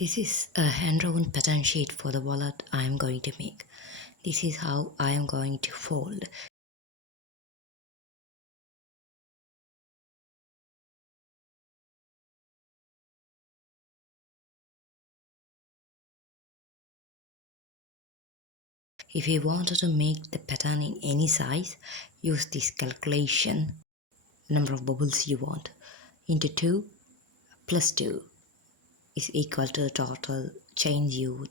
This is a hand-drawn pattern sheet for the wallet I am going to make. This is how I am going to fold. If you wanted to make the pattern in any size, use this calculation. Number of bubbles you want into 2 plus 2 is equal to the total chains you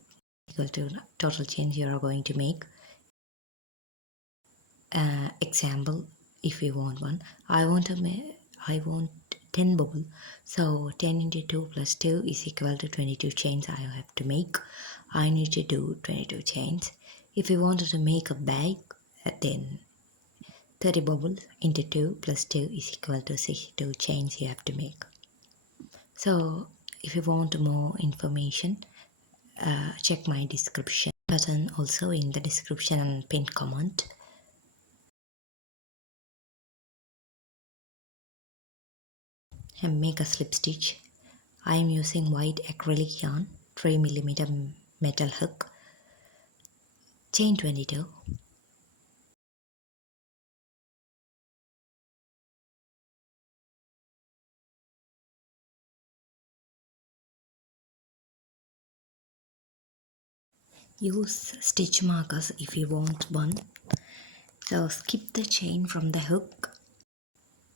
are going to make. Example, if you want one, I want 10 bubble, so 10 into 2 plus 2 is equal to 22 chains I have to make. I need to do 22 chains. If you wanted to make a bag, then 30 bubbles into 2 plus 2 is equal to 62 chains you have to make. So if you want more information, check my description button also in the description and pinned comment. And make a slip stitch. I am using white acrylic yarn, 3mm metal hook, chain 22. Use stitch markers if you want one. So skip the chain from the hook,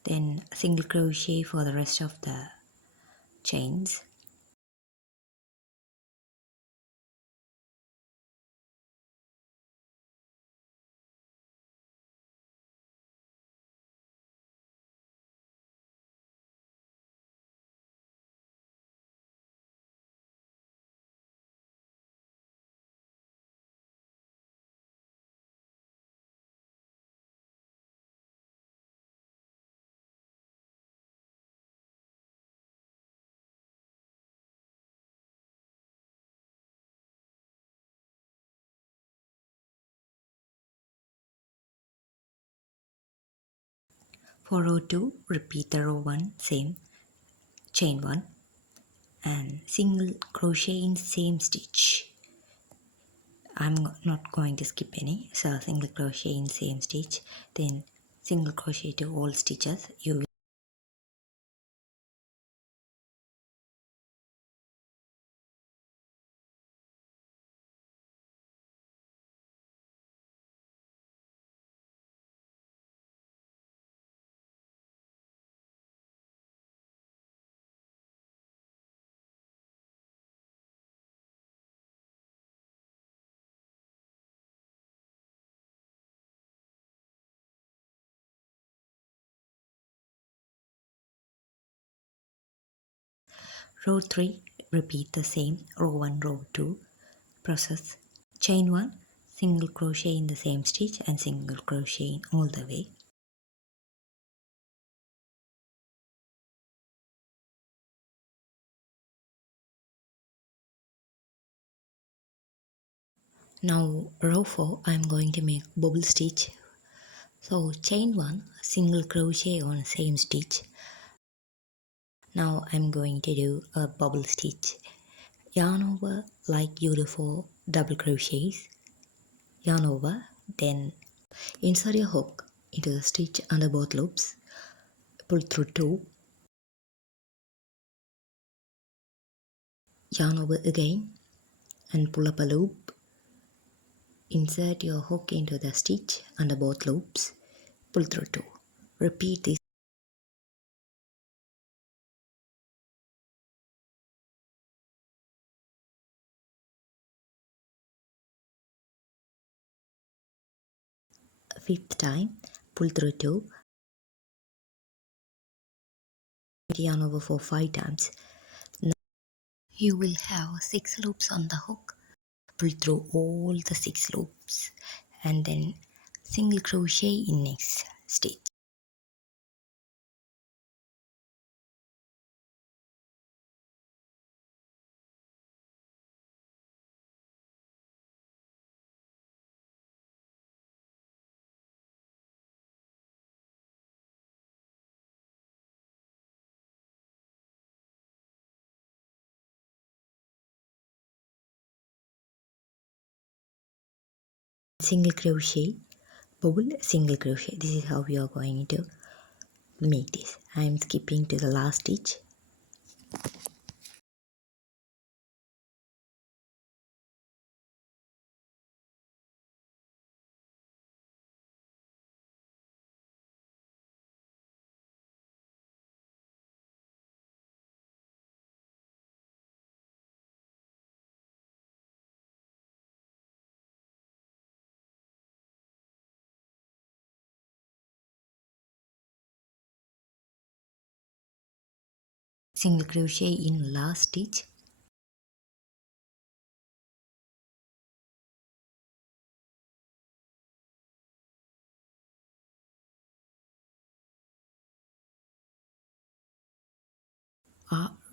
then single crochet for the rest of the chains. For row 2, repeat the row 1, same, chain 1 and single crochet in same stitch. I'm not going to skip any, so single crochet in same stitch, then single crochet to all stitches. You will row 3, repeat the same, row 1, row 2 process. Chain 1, single crochet in the same stitch and single crochet in all the way. Now row 4, I am going to make bobble stitch. So chain 1, single crochet on same stitch. Now I am going to do a bobble stitch. Yarn over like you do for double crochets. Yarn over, then insert your hook into the stitch under both loops. Pull through 2. Yarn over again and pull up a loop. Insert your hook into the stitch under both loops. Pull through 2. Repeat this. Fifth time, pull through 2. Yarn over for 5 times. Now you will have 6 loops on the hook. Pull through all the 6 loops and then single crochet in next stitch. single crochet, bubble, single crochet. This is how we are going to make this. I am skipping to the last stitch. Single crochet in last stitch.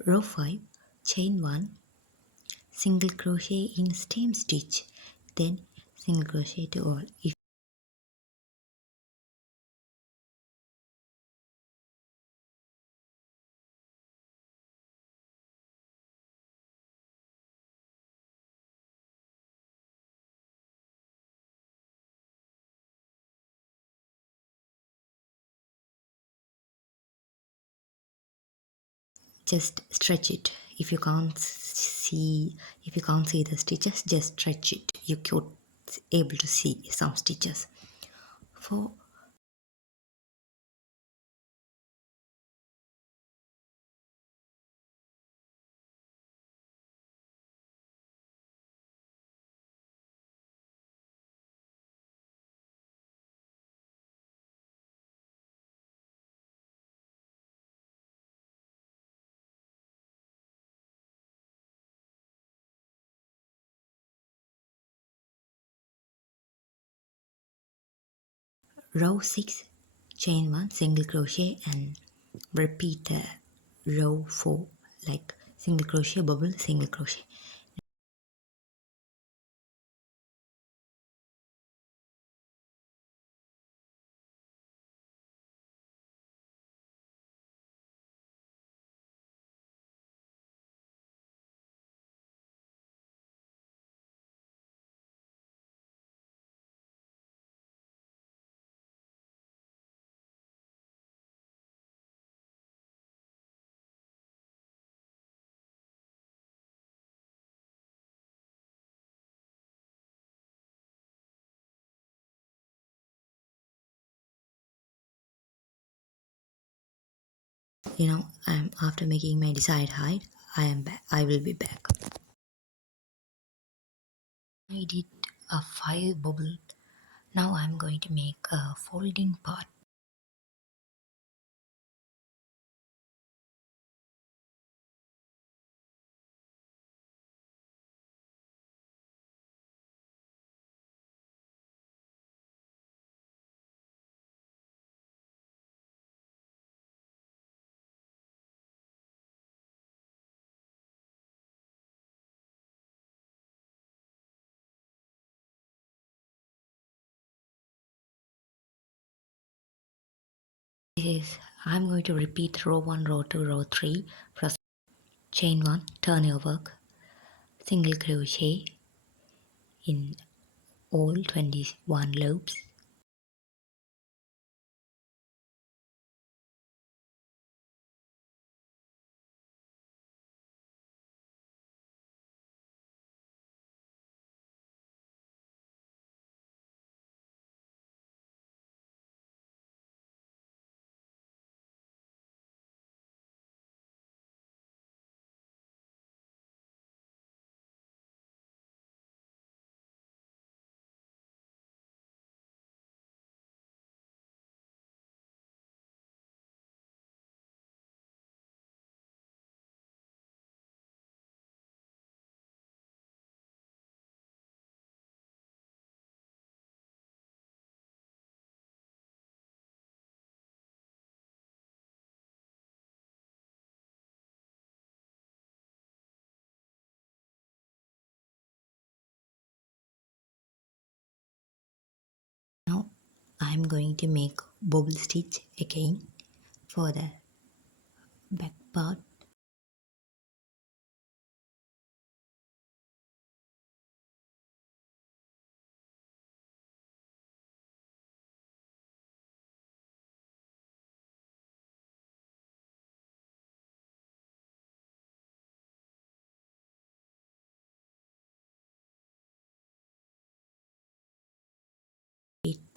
Row 5, chain 1, single crochet in stem stitch, then single crochet to all. If just stretch it. If you can't see, the stitches, just stretch it. You could able to see some stitches. For row 6, chain 1, single crochet, and repeat row 4 like single crochet, bubble, single crochet. I'm after making my desired height. I am back. I will be back. I did a 5 bubble. Now I'm going to make a folding part. This is, I'm going to repeat row 1, row 2, row 3, plus chain 1, turn your work, single crochet in all 21 loops. Now I'm going to make bobble stitch again for the back part.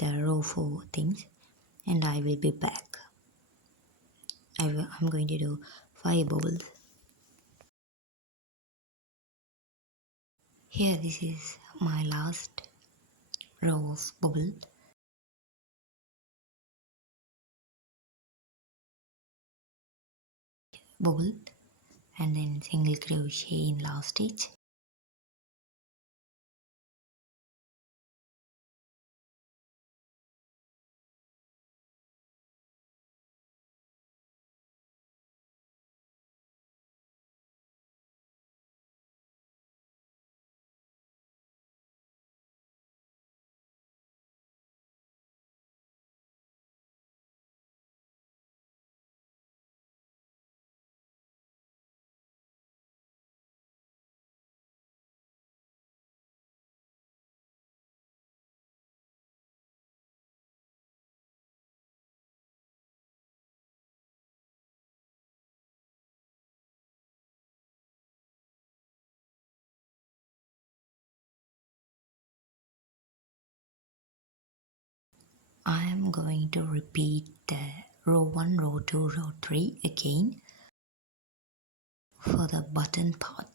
the row 4 things and I will be back. I'm going to do 5 bubbles. Here this is my last row of bubble. Bubble and then single crochet in last stitch. I am going to repeat the row 1, row 2, row 3 again for the button part.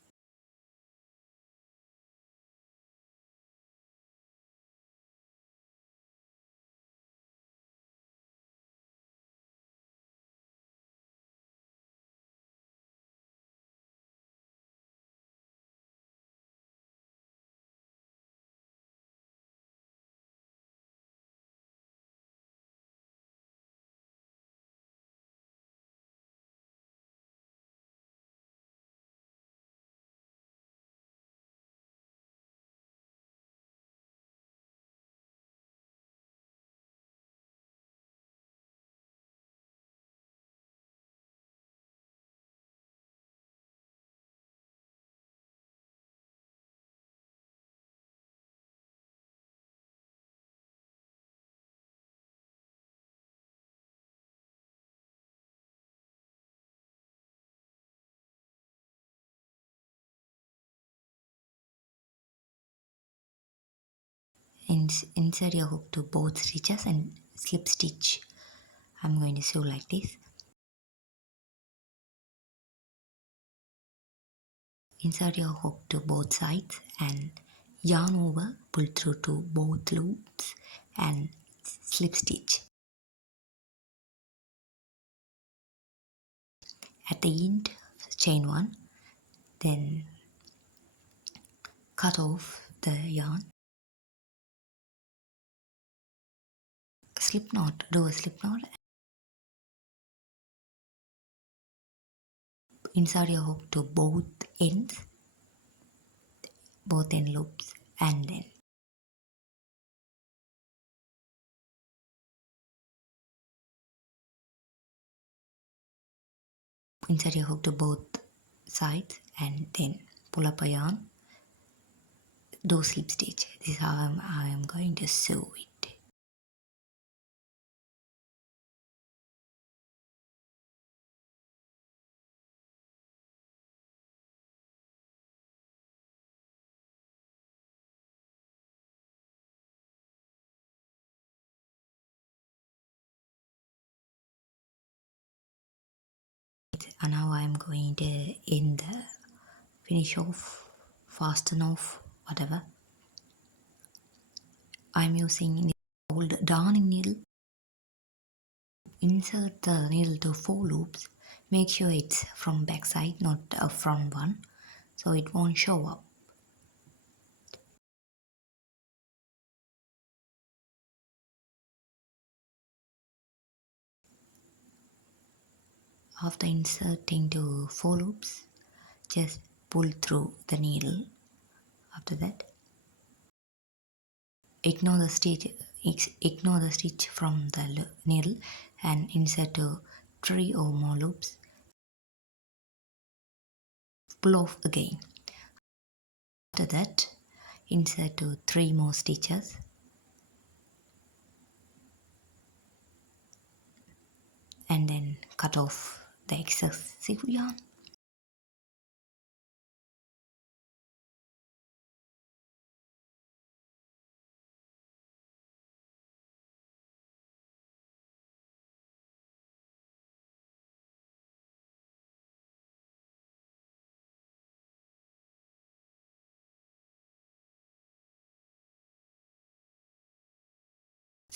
Insert your hook to both stitches and slip stitch. I'm going to sew like this. Insert your hook to both sides and yarn over, pull through to both loops and slip stitch. At the end, chain 1, then cut off the yarn. Slip knot, do a slip knot. Insert your hook to both ends, both end loops, and then insert your hook to both sides and then pull up a yarn, do slip stitch. This is how I am going to sew it. And now I am going to end the finish off, fasten off, whatever. I'm using the old darning needle. Insert the needle to 4 loops. Make sure it's from back side, not a front one, so it won't show up. After inserting to 4 loops, just pull through the needle. After that, ignore the stitch from the needle and insert to 3 or more loops. Pull off again. After that, insert to 3 more stitches and then cut off the excessive yarn.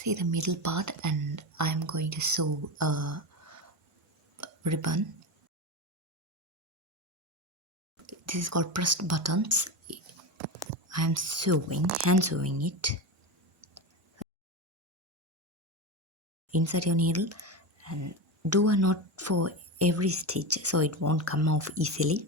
See the middle part, and I'm going to sew a ribbon. This is called pressed buttons. I'm sewing, hand sewing it. Insert your needle and do a knot for every stitch so it won't come off easily.